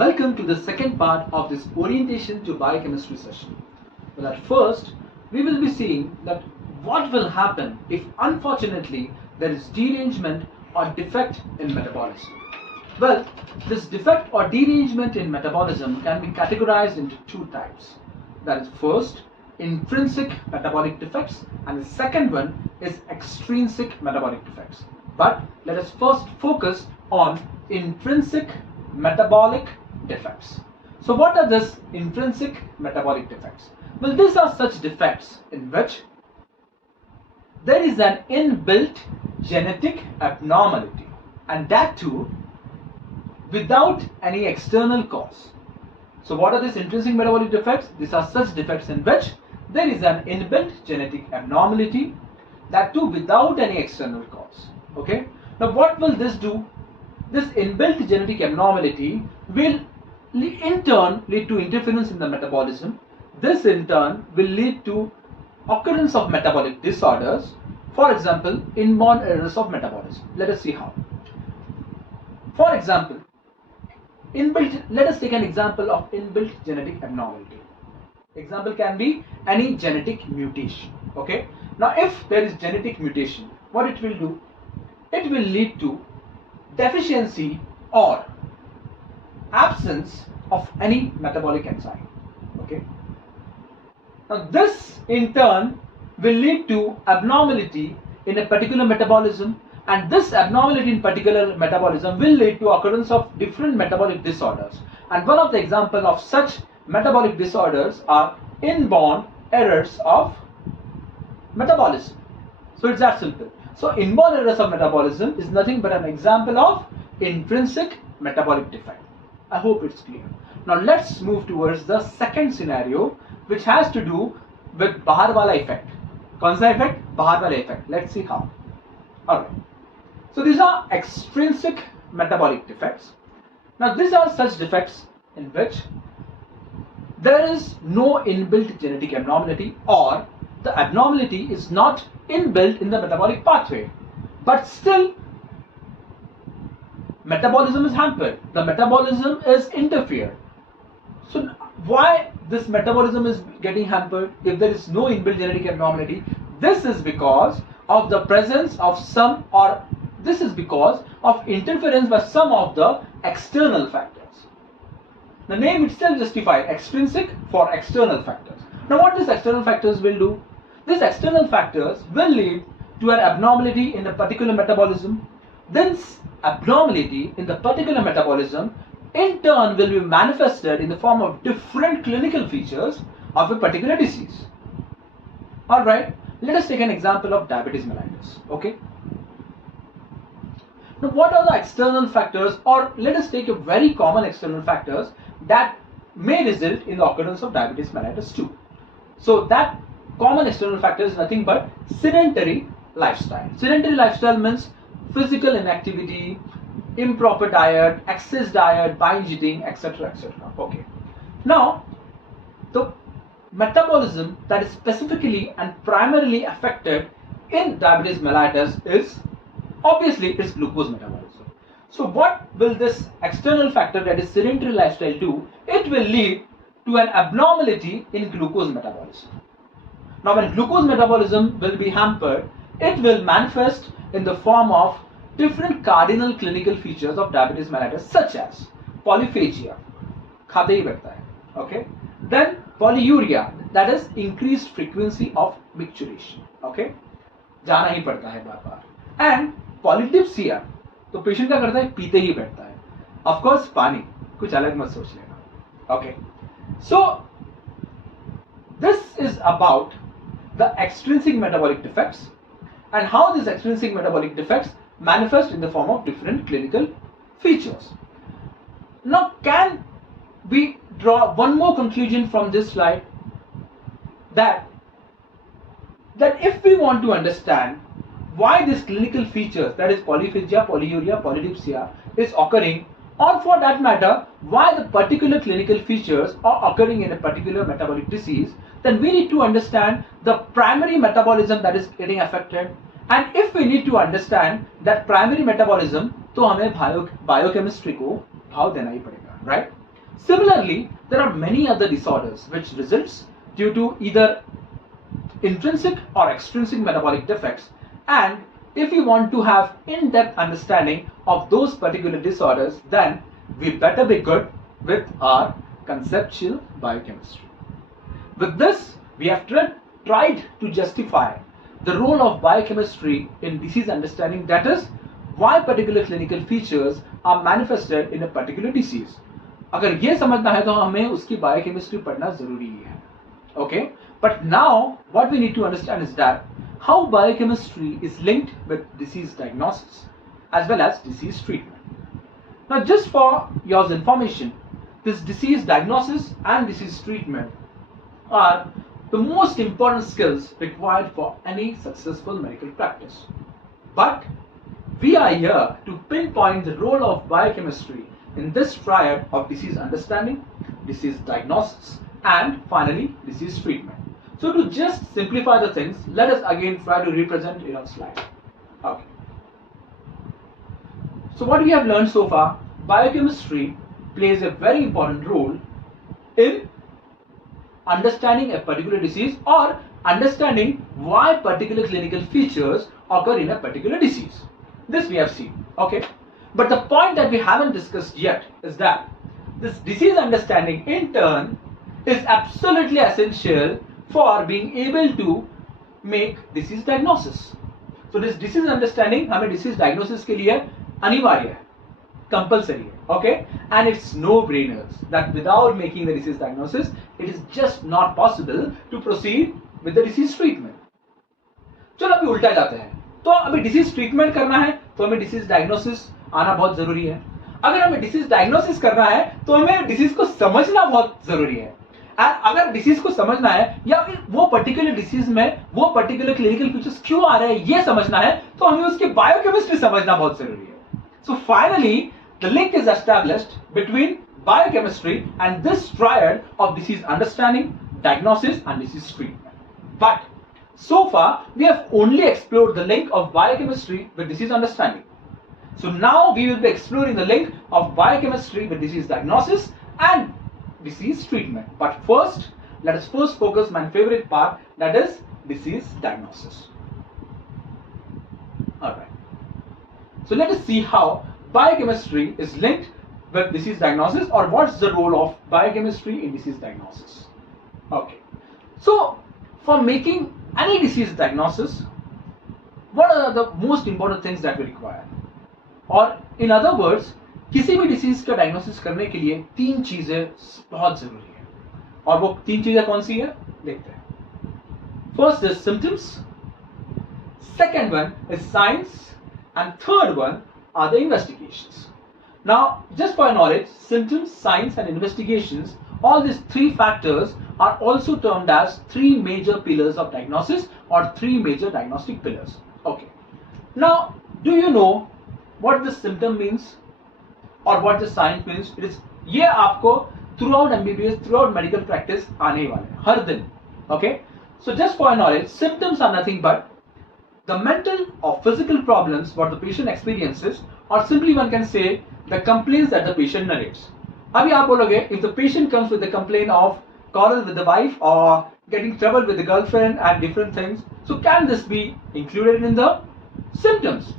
Welcome to the second part of this orientation to biochemistry session. Well, at first, we will be seeing that what will happen if unfortunately there is derangement or defect in metabolism. Well, this defect or derangement in metabolism can be categorized into two types. That is, first, intrinsic metabolic defects, and the second one is extrinsic metabolic defects. But let us first focus on intrinsic metabolic defects. So what are these intrinsic metabolic defects? Well, these are such defects in which there is an inbuilt genetic abnormality, and that too without any external cause. So what are these intrinsic metabolic defects? These are such defects in which there is an inbuilt genetic abnormality, that too without any external cause. Okay. Now what will this do? This inbuilt genetic abnormality will in turn lead to interference in the metabolism. This in turn will lead to occurrence of metabolic disorders. For example, inborn errors of metabolism. Let us see how. For example, let us take an example of inbuilt genetic abnormality. Example can be any genetic mutation. Okay. Now if there is genetic mutation, what it will do? It will lead to deficiency or absence of any metabolic enzyme. Okay. Now this in turn will lead to abnormality in a particular metabolism, and this abnormality in particular metabolism will lead to occurrence of different metabolic disorders. And one of the examples of such metabolic disorders are inborn errors of metabolism. So it's that simple. So inborn errors of metabolism is nothing but an example of intrinsic metabolic defect. I hope it's clear. Now let's move towards the second scenario, which has to do with bahar wala effect. Kaun sa effect? Bahar wala effect. Let's see how. Alright. So these are extrinsic metabolic defects. Now these are such defects in which there is no inbuilt genetic abnormality, or the abnormality is not inbuilt in the metabolic pathway, but still metabolism is hampered. The metabolism is interfered. So why this metabolism is getting hampered if there is no inbuilt genetic abnormality? This is because of the presence of some, or this is because of interference by some of the external factors. The name itself justifies extrinsic for external factors. Now what these external factors will do? These external factors will lead to an abnormality in a particular metabolism. This abnormality in the particular metabolism in turn will be manifested in the form of different clinical features of a particular disease. Alright, let us take an example of diabetes mellitus. Okay. Now what are the external factors, or let us take a very common external factors that may result in the occurrence of diabetes mellitus 2. So that common external factor is nothing but sedentary lifestyle. Sedentary lifestyle means physical inactivity, improper diet, excess diet, binge eating, etc., etc. Okay. Now, the metabolism that is specifically and primarily affected in diabetes mellitus is obviously its glucose metabolism. So what will this external factor, that is sedentary lifestyle, do? It will lead to an abnormality in glucose metabolism. Now when glucose metabolism will be hampered, it will manifest in the form of different cardinal clinical features of diabetes mellitus, such as polyphagia, khate hi baithta hai, okay? Then polyuria, that is increased frequency of micturition, okay? Jana hi padta hai baar baar. And polydipsia, तो patient क्या करता है? पीते ही बैठता है. Of course पानी, कुछ अलग मत सोच लेना. Okay. So this is about the extrinsic metabolic defects and how these extrinsic metabolic defects manifest in the form of different clinical features. Now can we draw one more conclusion from this slide, that if we want to understand why these clinical features, that is polyphagia, polyuria, polydipsia, is occurring, or for that matter why the particular clinical features are occurring in a particular metabolic disease, then we need to understand the primary metabolism that is getting affected. And if we need to understand that primary metabolism, तो हमें biochemistry को भाव देना ही पड़ेगा, right? Similarly, there are many other disorders which results due to either intrinsic or extrinsic metabolic defects, and if you want to have in-depth understanding of those particular disorders, then we better be good with our conceptual biochemistry. With this, we have tried to justify the role of biochemistry in disease understanding, that is, why particular clinical features are manifested in a particular disease. अगर ये समझना है तो हमें उसकी biochemistry पढ़ना जरूरी है. Okay, but now what we need to understand is that how biochemistry is linked with disease diagnosis as well as disease treatment. Now, just for your information, this disease diagnosis and disease treatment are the most important skills required for any successful medical practice. But we are here to pinpoint the role of biochemistry in this triad of disease understanding, disease diagnosis, and finally disease treatment. So to just simplify the things, let us again try to represent it on slide. Okay. So what we have learned so far, biochemistry plays a very important role in understanding a particular disease or understanding why particular clinical features occur in a particular disease. This we have seen. Okay. But the point that we haven't discussed yet is that this disease understanding in turn is absolutely essential for being able to make disease diagnosis. So this disease understanding हमें disease diagnosis के लिए अनिवार्य है, compulsory है, okay? And it's no-brainers that without making the disease diagnosis, it is just not possible to proceed with the disease treatment. चलो अभी उल्टा जाते हैं. तो अभी डिसीज ट्रीटमेंट करना है तो हमें डिसीज डायग्नोसिस आना बहुत जरूरी है. अगर हमें डिसीज डायग्नोसिस करना है तो हमें डिसीज को समझना बहुत जरूरी है. अगर डिसीज को समझना है या फिर वो पर्टिकुलर डिसीज में वो पर्टिकुलर क्लिनिकल फीचर्स क्यों आ रहे हैं ये समझना है तो हमें उसकी बायोकेमिस्ट्री समझना बहुत जरूरी है. So finally the link is established between biochemistry and this triad of disease understanding, diagnosis and disease treatment. But so far we have only explored the link of biochemistry with disease understanding. So now we will be exploring the link of biochemistry with disease diagnosis and disease treatment. But first, let us first focus my favorite part, that is disease diagnosis. Alright. So let us see how biochemistry is linked with disease diagnosis, or what's the role of biochemistry in disease diagnosis. Okay. So for making any disease diagnosis, what are the most important things that we require? और in other words, किसी भी disease का diagnosis करने के लिए तीन चीजें बहुत जरूरी है. और वो तीन चीजें कौन सी है देखते हैं. First is symptoms, second one is science, and third one are the investigations. Now, just for your knowledge, symptoms, signs, and investigations, all these three factors are also termed as three major pillars of diagnosis or three major diagnostic pillars. Okay. Now, do you know what the symptom means or what the sign means? It is ये आपको throughout MBBS, throughout medical practice आने वाले हैं हर दिन. Okay. So just for your knowledge, symptoms are nothing but the mental or physical problems what the patient experiences, or simply one can say the complaints that the patient narrates. अभी आप बोलोगे, if the patient comes with a complaint of quarrel with the wife or getting trouble with the girlfriend and different things, so can this be included in the symptoms?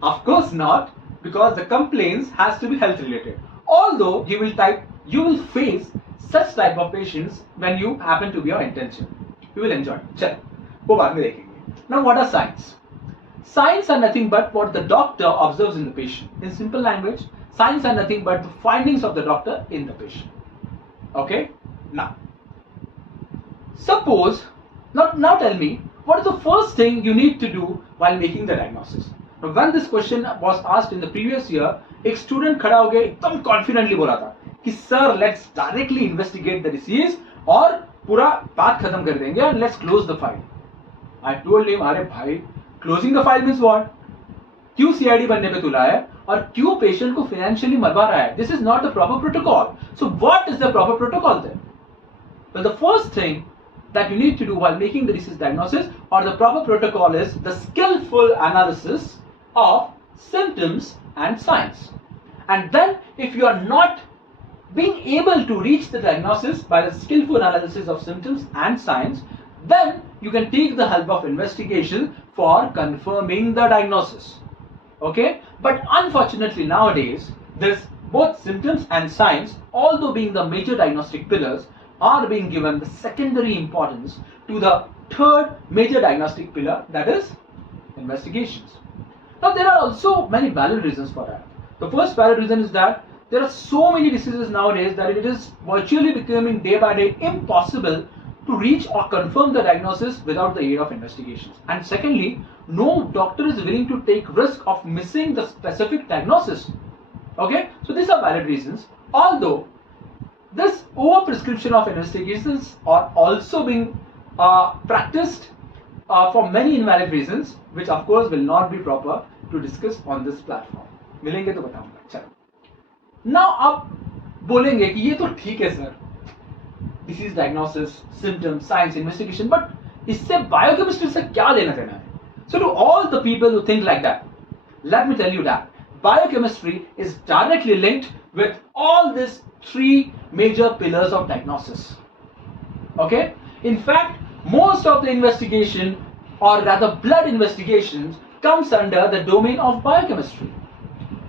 Of course not, because the complaints has to be health related. Although you will face such type of patients when you happen to be your intention. You will enjoy. चल, वो बाद में देखेंगे. Now, what are signs? Signs are nothing but what the doctor observes in the patient. In simple language, signs are nothing but the findings of the doctor in the patient. Okay? Now, suppose, now tell me, what is the first thing you need to do while making the diagnosis? Now, when this question was asked in the previous year, एक student खड़ा हो गया एकदम confidently बोला था कि sir, let's directly investigate the disease और पूरा बात खत्म कर देंगे and let's close the file. I told him, अरे भाई, closing the file means what? क्यों CID बनने पे तुला है और क्यों पेशेंट को फाइनेंशियली मरवा रहा है? This is not the proper protocol. So what is the proper protocol then? Well, the first thing that you need to do while making the disease diagnosis or the proper protocol is the skillful analysis of symptoms and signs. And then if you are not being able to reach the diagnosis by the skillful analysis of symptoms and signs, then you can take the help of investigation for confirming the diagnosis. Okay, but unfortunately nowadays this both symptoms and signs, although being the major diagnostic pillars, are being given the secondary importance to the third major diagnostic pillar, that is investigations. Now there are also many valid reasons for that. The first valid reason is that there are so many diseases nowadays that it is virtually becoming day by day impossible to reach or confirm the diagnosis without the aid of investigations. And secondly, no doctor is willing to take risk of missing the specific diagnosis. Okay, so these are valid reasons. Although this over-prescription of investigations are also being practiced for many invalid reasons, which of course will not be proper to discuss on this platform. मिलेंगे तो बताऊंगा. चलो. Now आप बोलेंगे कि ये तो ठीक है sir, disease diagnosis, symptoms, science, investigation, but इससे biochemistry से क्या लेना देना है? So to all the people who think like that, let me tell you that biochemistry is directly linked with all these three major pillars of diagnosis. Okay? In fact, most of the investigation, or rather blood investigations, comes under the domain of biochemistry.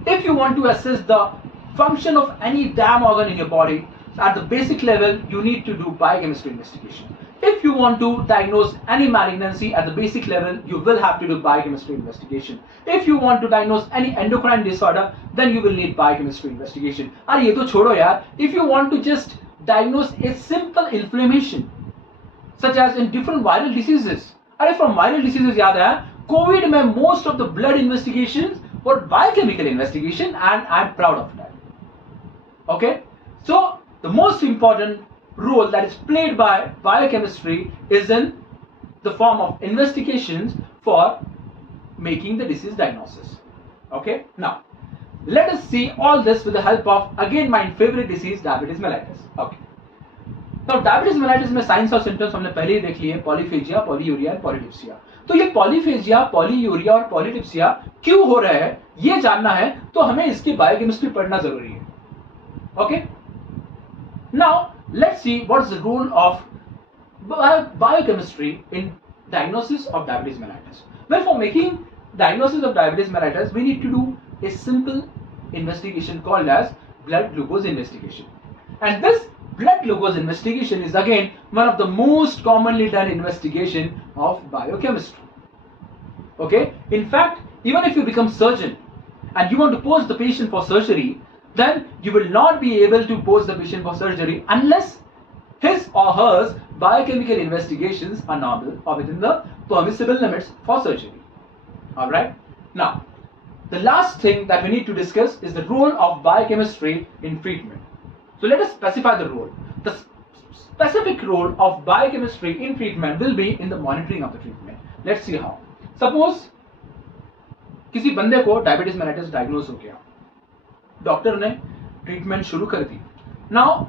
If you want to assess the function of any damn organ in your body, at the basic level, you need to do biochemistry investigation. If you want to diagnose any malignancy at the basic level, you will have to do biochemistry investigation. If you want to diagnose any endocrine disorder, then you will need biochemistry investigation. अरे ये तो छोड़ो यार. If you want to just diagnose a simple inflammation, such as in different viral diseases, अरे from viral diseases याद है, COVID में most of the blood investigations were biochemical investigation, and I'm proud of that. Okay, so the most important role that is played by biochemistry is in the form of investigations for making the disease diagnosis. Okay, now let us see all this with the help of again my favorite disease, diabetes mellitus. Okay, now diabetes mellitus में signs और symptoms हमने पहले ही देख लिए, polyphagia, polyuria और polydipsia. तो ये polyphagia, polyuria और पॉलीडिप्सिया क्यों हो रहा है ये जानना है तो हमें इसकी बायोकेमिस्ट्री पढ़ना जरूरी है. Okay, now let's see what's the role of biochemistry in diagnosis of diabetes mellitus. Well, for making diagnosis of diabetes mellitus, we need to do a simple investigation called as blood glucose investigation. And this blood glucose investigation is again one of the most commonly done investigation of biochemistry. Okay, in fact, even if you become surgeon and you want to pose the patient for surgery, then you will not be able to pose the patient for surgery unless his or her biochemical investigations are normal or within the permissible limits for surgery. Alright, now the last thing that we need to discuss is the role of biochemistry in treatment. So let us specify the role. The specific role of biochemistry in treatment will be in the monitoring of the treatment. Let's see how. Suppose किसी बंदे को diabetes mellitus diagnose हो गया, doctor ने treatment शुरू कर दी. Now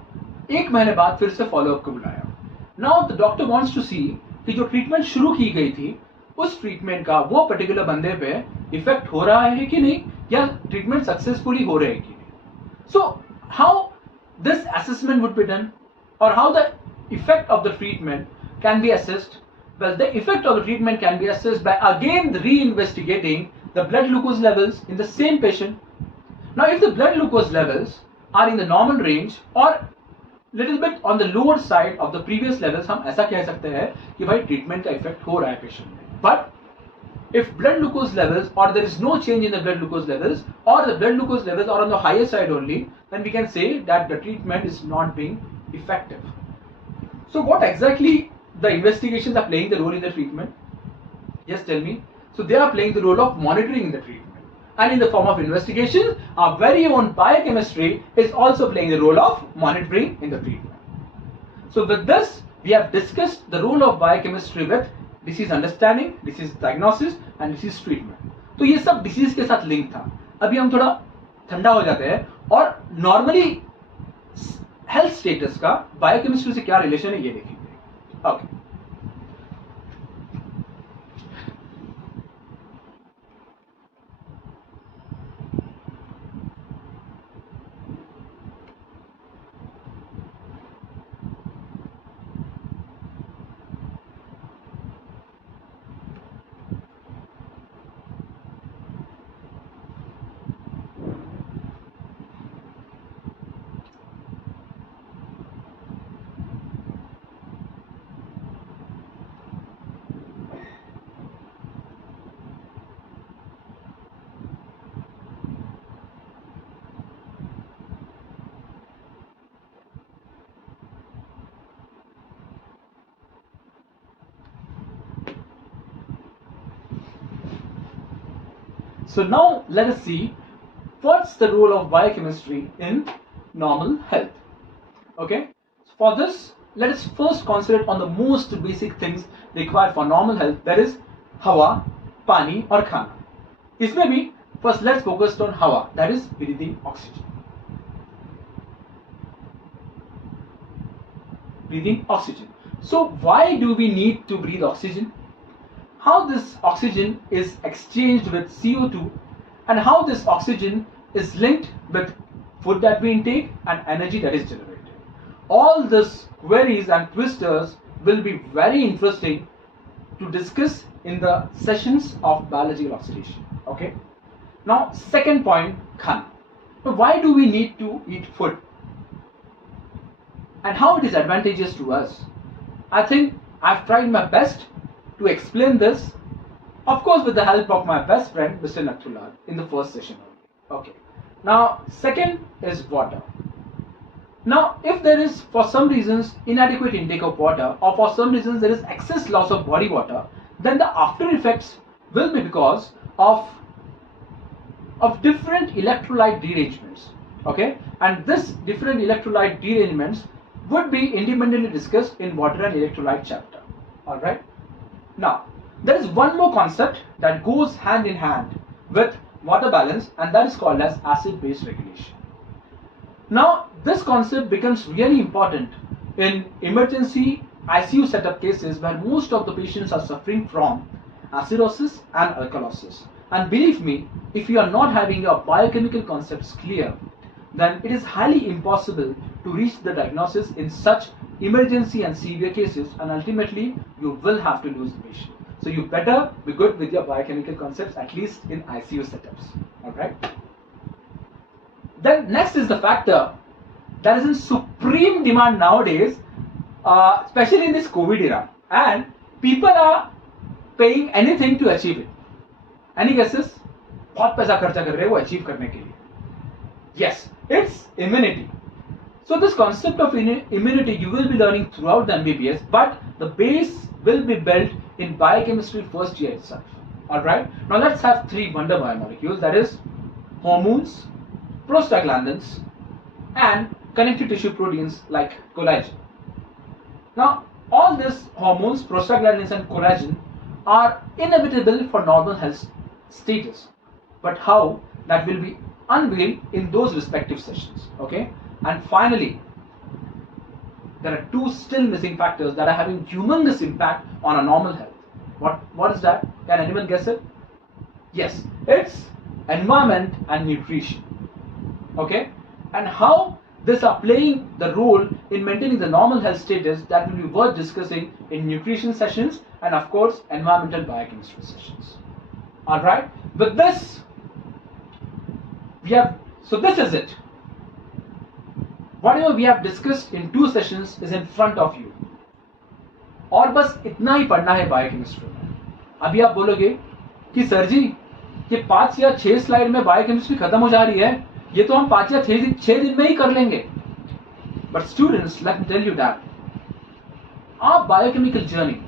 एक महीने बाद फिर से फॉलोअप को बुलाया. Now the doctor wants to see कि जो ट्रीटमेंट शुरू की गई थी उस ट्रीटमेंट का वो पर्टिकुलर बंदे पे इफेक्ट हो रहा है कि नहीं, या ट्रीटमेंट सक्सेसफुली हो रहा है कि नहीं. So how this assessment would be done और how the effect of the treatment can be assessed. Well, the effect of the treatment can be assessed by again reinvestigating the blood glucose levels in the same patient. Now, if the blood glucose levels are in the normal range or little bit on the lower side of the previous levels, हम ऐसा कह सकते हैं कि भाई treatment का effect हो रहा है patient में. But if blood glucose levels or there is no change in the blood glucose levels or the blood glucose levels are on the higher side only, then we can say that the treatment is not being effective. So, what exactly the investigations are playing the role in the treatment? Yes, tell me. So they are playing the role of monitoring the treatment, and in the form of investigation, our very own biochemistry is also playing the role of monitoring in the treatment. So with this, we have discussed the role of biochemistry with disease understanding, disease diagnosis and disease treatment. तो ये सब disease के साथ link था. अभी हम थोड़ा ठंडा हो जाते हैं और नॉर्मली हेल्थ स्टेटस का बायोकेमिस्ट्री से क्या रिलेशन है ये देखेंगे. Okay. So now let us see what's the role of biochemistry in normal health. Okay, for this let us first concentrate on the most basic things required for normal health, that is hawa, pani or khana. इसमें भी first let's focus on hawa, that is breathing oxygen. Breathing oxygen. So why do we need to breathe oxygen? How this oxygen is exchanged with CO2 and how this oxygen is linked with food that we intake and energy that is generated. All these queries and twisters will be very interesting to discuss in the sessions of biological oxidation. Okay. Now second point, khana. So why do we need to eat food and how it is advantageous to us? I think I've tried my best to explain this, of course with the help of my best friend Mr. Nathulal in the first session. Okay. Now second is water. Now if there is for some reasons inadequate intake of water or for some reasons there is excess loss of body water, then the after effects will be because of different electrolyte derangements. Okay, and this different electrolyte derangements would be independently discussed in water and electrolyte chapter. Alright. Now there is one more concept that goes hand in hand with water balance, and that is called as acid-base regulation. Now this concept becomes really important in emergency ICU setup cases where most of the patients are suffering from acidosis and alkalosis. And believe me, if you are not having your biochemical concepts clear, then it is highly impossible to reach the diagnosis in such emergency and severe cases, and ultimately you will have to lose the patient. So you better be good with your biochemical concepts, at least in ICU setups. Alright. Then next is the factor that is in supreme demand nowadays, especially in this COVID era, and people are paying anything to achieve it. Any guesses? बहुत पैसा खर्चा कर रहे हैं वो achieve करने के लिए. Yes, it's immunity. So this concept of immunity you will be learning throughout the MBBS, but the base will be built in biochemistry first year itself. Alright, now let's have three wonder biomolecules, that is hormones, prostaglandins and connective tissue proteins like collagen. Now all these hormones, prostaglandins and collagen are inevitable for normal health stages, but how, that will be unveiled in those respective sessions. Okay, and finally there are two still missing factors that are having humongous impact on a normal health. What is that? Can anyone guess it? Yes, it's environment and nutrition. Okay, and how these are playing the role in maintaining the normal health status, that will be worth discussing in nutrition sessions and of course environmental biochemistry sessions. Alright, with this we have, so this is it. Whatever we have discussed in two sessions is in front of you. और बस इतना ही पढ़ना है biochemistry में. अभी आप बोलोगे कि सर जी ये 5 या 6 स्लाइड में बायोकेमिस्ट्री खत्म हो जा रही है, ये तो हम 5 या 6 दिन में ही कर लेंगे. But students, let me tell you that our biochemical journey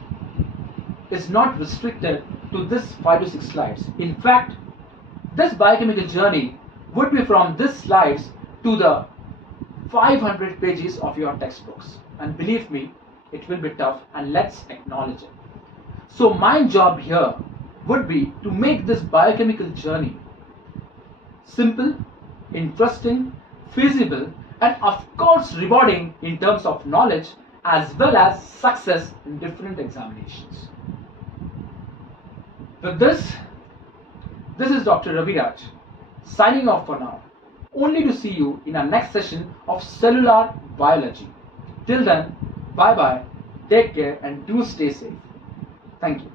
is not restricted to this 5 to 6 slides. In fact, this biochemical journey would be from these slides to the 500 pages of your textbooks. And believe me, it will be tough, and let's acknowledge it. So my job here would be to make this biochemical journey simple, interesting, feasible, and of course rewarding in terms of knowledge as well as success in different examinations. With this is Dr. Raviraj signing off for now, only to see you in our next session of cellular biology. Till then, bye bye, take care and do stay safe. Thank you.